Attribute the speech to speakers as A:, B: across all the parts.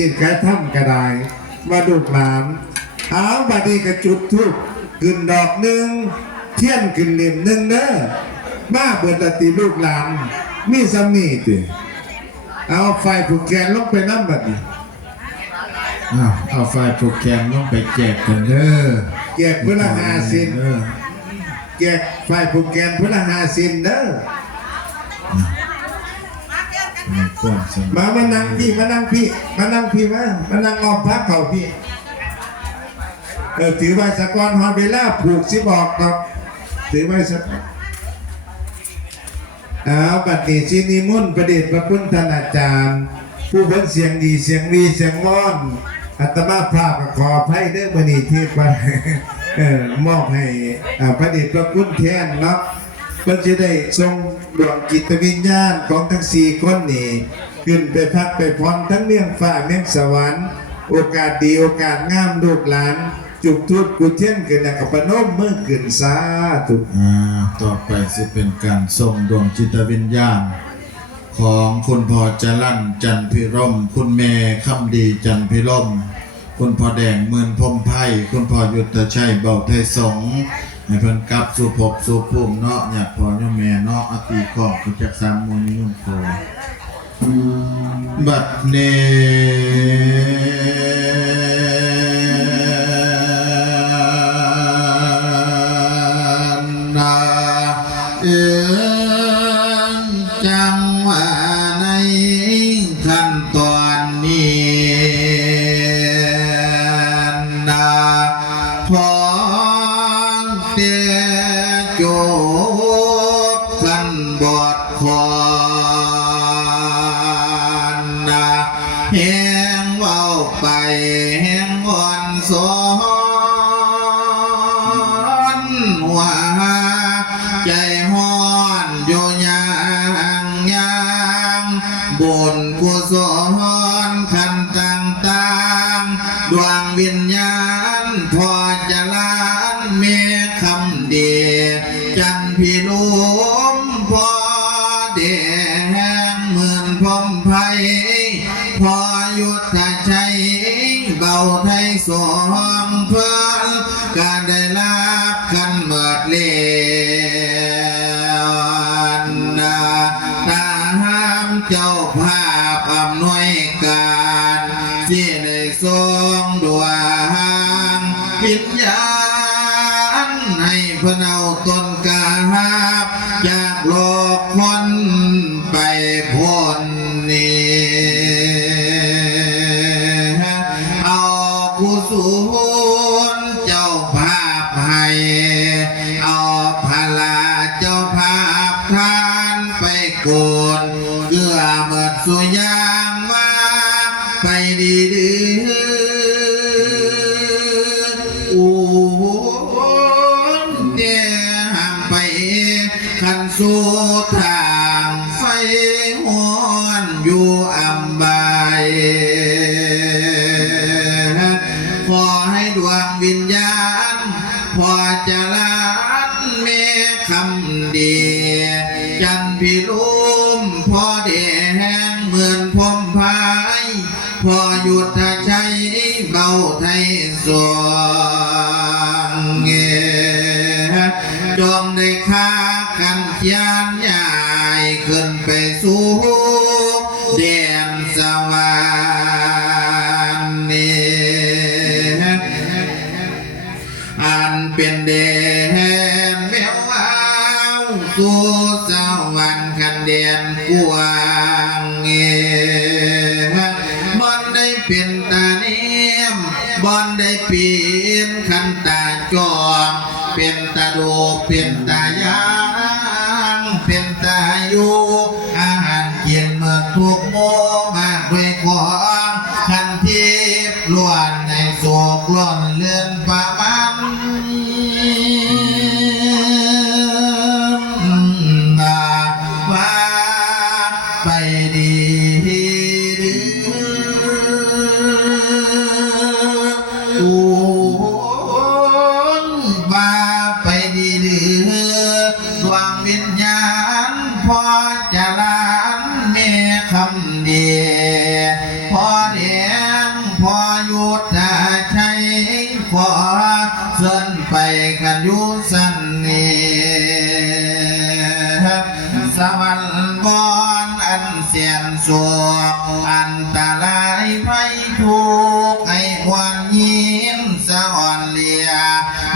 A: ที่กระทำกระไดมาดูกหลานเอาบัดนี้กระจุดทุกขึ้นดอกหนึ่งเทียนขึ้นเหลี่ยมหนึ่งเด้อมาเบิดละตีลูกหลาน มีสำนีติเอาไฟผูกแขนลงไปน้ำบัดนี้
B: อ้าวเอาไฟโปรแกรมลงไปแจกกันเด้อ
A: แจกเพื่อละหาสิน
B: เด้อ
A: แจกไฟผูกแขนเพื่อละหาสินเด้อ
B: มามา
A: นั่งพี่มานั่งพี่มานั่งพี่มามานั่งออมพักเขาพี่เออถือไว้สะกอนฮอนเวล่าผูกสิบอกครับถือไว้สักเอาบัดนี้ชินิมนต์ประเดชพระคุท่านาจารย์ ผู้เพิ่นเสียงดีเสียงวีเสียงว่อนอัตมาภาพก็ขออภัยเด้อมื้อนี้ที่ไปเออมอบให้อาพระเดชพระคุณแทนเนาะ เพื่อจะได้ทรงดวงจิตวิญญาณของทั้งสี่คนนี้ขึ้นไปพักไปพรทั้งเมืองฟ้าเมืองสวรรค์ โอกาสดีโอกาสงามลูกหลาน จุกทุดกุเทียนกันนะกับปนมมือขึ้นสาธุ
B: อ่าต่อไปสิเป็นการส่งดวงจิตวิญญาณ ของคุณพ่อจรันจันพิรม คุณแม่คำดีจันพิรม คุณพ่อแดงเมือนพรมไพ่คุณพ่อยุทธชัยเบาไทยสง ให้เพิ่นกลับสู่ภพสู่ภูมิเนาะอยากพ่อยมแม่เนาะอติของคุณจักสามมูลนิยมโคบัดเน โจบขันบอดคอนนาแหงเว้าไปแหงอ่อนสอนว่าใจห้อนอยู่ยังยังบนกุศลขันต่างๆดวงวิญญาณ ยุทธชัยเบาไทยสองเพื่อการได้รับกันเมิดเล้วนาตาห้ามเจ้าภาพอำนวยการที่ได้ทรงดวงวิญญาณให้พเอาตนกาหาบจากโลกคนไปพ้ ทานไปโกนเกือเมิดสุยางมาไปดีดื้ออู้เนี่ยห้ามไปขันสู่ทางไฟหอนอยู่อำบา ยุดใช้เบาไทยสวงเงจงได้ค้ากันเขียนใหญ่ขึ้นไปสู่แดนสวรรค์นี้อันเป็นเดนแมววาวสู่สวรรค์คันเดียนกวาง บอนได้เปลี่ยนคันตาจอมเป็นตาดูเป็นตายางเป็นตาอยู่อาหารเกียนเมื่อทุกโมมาด้วยความคันทิพล้วนในโศกล้อนเลื่อนประมันนาว่าไปดี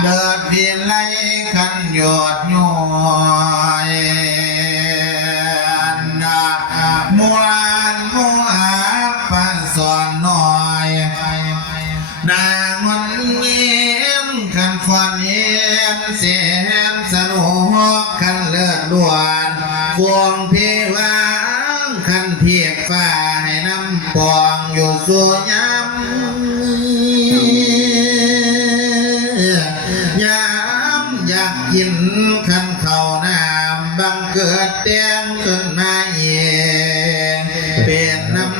B: เดือดเรียนไลขันหยดหยอยมูลนมูอปันสอนน้อยนางวันเงียมขันฟันเยียมเสียมสนุกขันเลือดด่วนควงเพวางขันเพียกฝ่ายน้ำปองอยู่สุยา เป็นน้ำ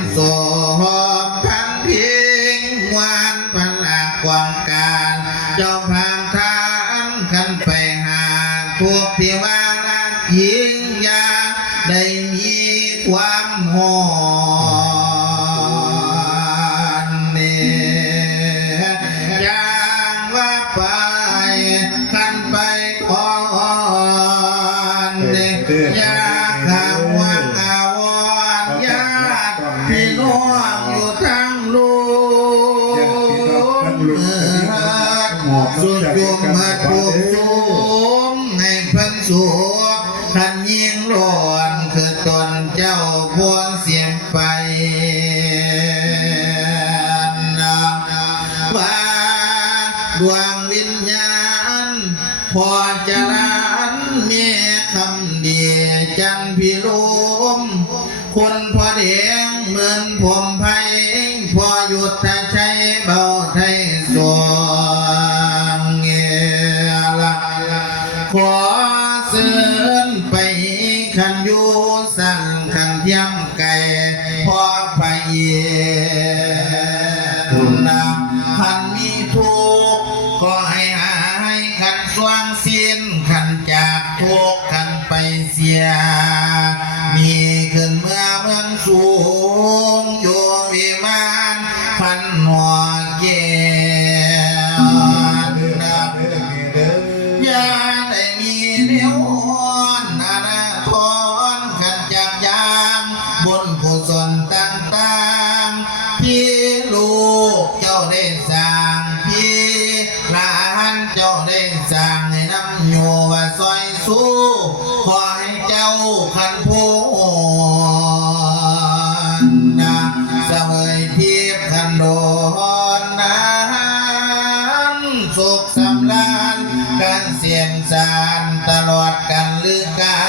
B: สุดยุมมาทุกสูงให้พันสูงทันยิงหลอนคือตนเจ้าพวงเสียงไปนะว่าดวงวิญญาณ พอจะรันเมียคำเดียจันพิลมคนพอเดียงเหมือนผมไพ นเทียมไก่พอไปเย็นนำพันมีทุกข์ก็ให้หายขันสวงสิ้นขันจากทุกข์ขันไปเสีย มีขึ้นเมื่อเมืองสูงอยู่วิมานพันหัวเกานเจ้าได้สร้างให้น้ำโยว่าซอยสู้ขอให้เจ้าขันพูนนะเสวยทิพย์ขันโดนนั้นสุขสำราญการเสียงสารตลอดกันลือกา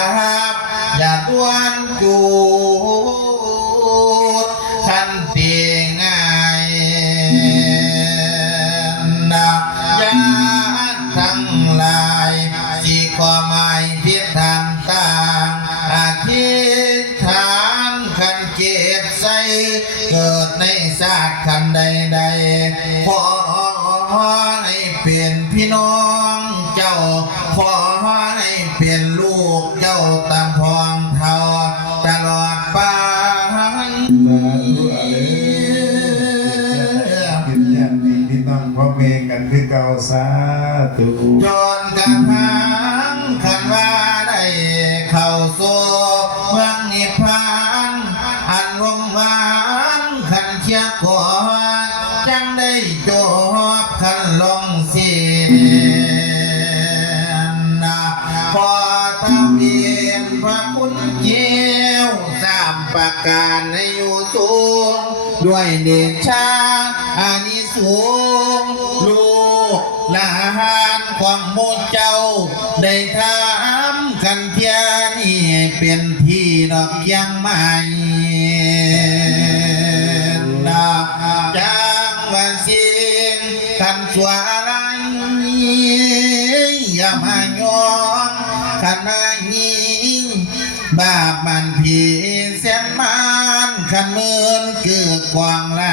B: บอย่าด้วนจู เกิดในศาสตร์ขันใดๆขอให้เปลี่ยนพี่น้องเจ้า ขอให้เปลี่ยนลูกเจ้าตามพองเท่าตลอดไป
A: กินแย่ดีพี่น้องพ่อเมกันคือเก่าสาธุ
B: จนกระทั่งขันว่า นะพอทำเพียนพระคุณเกี่ยวสามประการให้อยู่สูง ด้วยเดชาอานิสูงลูกหลานความโมเจ้า ได้ทำกันเทียนี่เป็นที่ดอกยังไม่นะจังวันสิงคันสวอะไรอย่า องขณะนี้บาปมันผีเสีนมานขันเมือนเกือกวางแลา